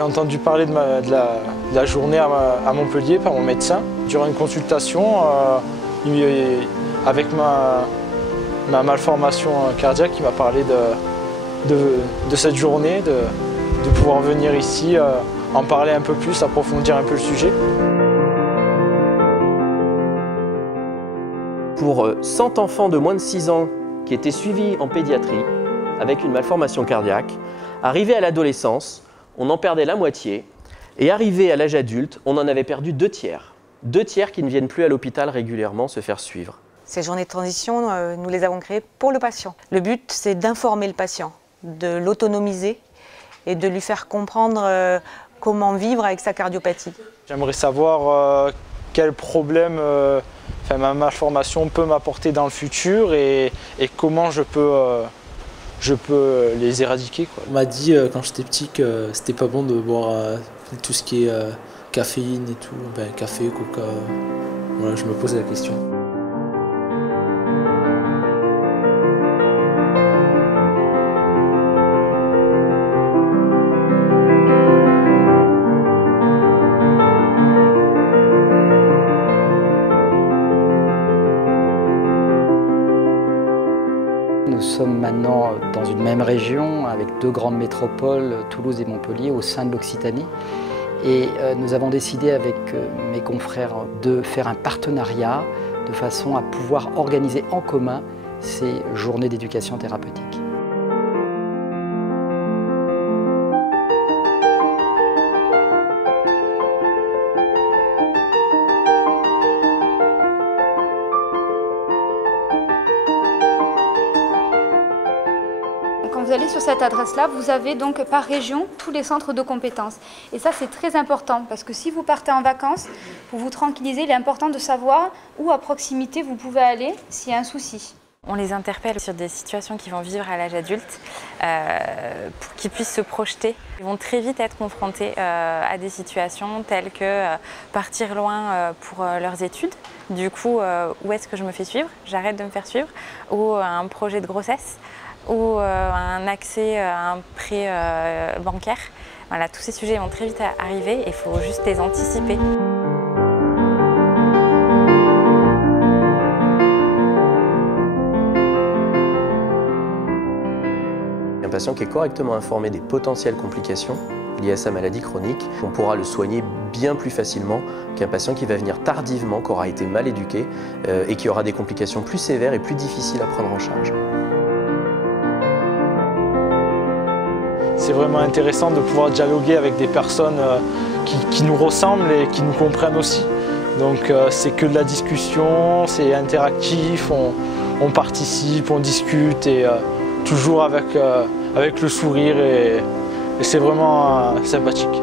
J'ai entendu parler de la journée à Montpellier par mon médecin. Durant une consultation, avec ma malformation cardiaque, il m'a parlé de cette journée, de pouvoir venir ici, en parler un peu plus, approfondir un peu le sujet. Pour 100 enfants de moins de 6 ans qui étaient suivis en pédiatrie avec une malformation cardiaque, arrivés à l'adolescence, on en perdait la moitié, et arrivé à l'âge adulte, on en avait perdu 2 tiers. 2 tiers qui ne viennent plus à l'hôpital régulièrement se faire suivre. Ces journées de transition, nous les avons créées pour le patient. Le but, c'est d'informer le patient, de l'autonomiser et de lui faire comprendre comment vivre avec sa cardiopathie. J'aimerais savoir quels problèmes ma malformation peut m'apporter dans le futur et comment je peux les éradiquer, quoi. On m'a dit quand j'étais petit que c'était pas bon de boire tout ce qui est caféine et tout, café, coca. Voilà, je me pose la question. Nous sommes maintenant dans une même région avec 2 grandes métropoles, Toulouse et Montpellier, au sein de l'Occitanie. Et nous avons décidé avec mes confrères de faire un partenariat de façon à pouvoir organiser en commun ces journées d'éducation thérapeutique. Quand vous allez sur cette adresse-là, vous avez donc par région tous les centres de compétences. Et ça, c'est très important parce que si vous partez en vacances, pour vous tranquilliser, il est important de savoir où à proximité vous pouvez aller s'il y a un souci. On les interpelle sur des situations qu'ils vont vivre à l'âge adulte pour qu'ils puissent se projeter. Ils vont très vite être confrontés à des situations telles que partir loin pour leurs études. Du coup, où est-ce que je me fais suivre? J'arrête de me faire suivre. Ou un projet de grossesse. Ou un accès à un prêt bancaire. Voilà, tous ces sujets vont très vite arriver et il faut juste les anticiper. Un patient qui est correctement informé des potentielles complications liées à sa maladie chronique, on pourra le soigner bien plus facilement qu'un patient qui va venir tardivement, qui aura été mal éduqué et qui aura des complications plus sévères et plus difficiles à prendre en charge. C'est vraiment intéressant de pouvoir dialoguer avec des personnes qui nous ressemblent et qui nous comprennent aussi. Donc c'est que de la discussion, c'est interactif, on participe, on discute et toujours avec le sourire et c'est vraiment sympathique.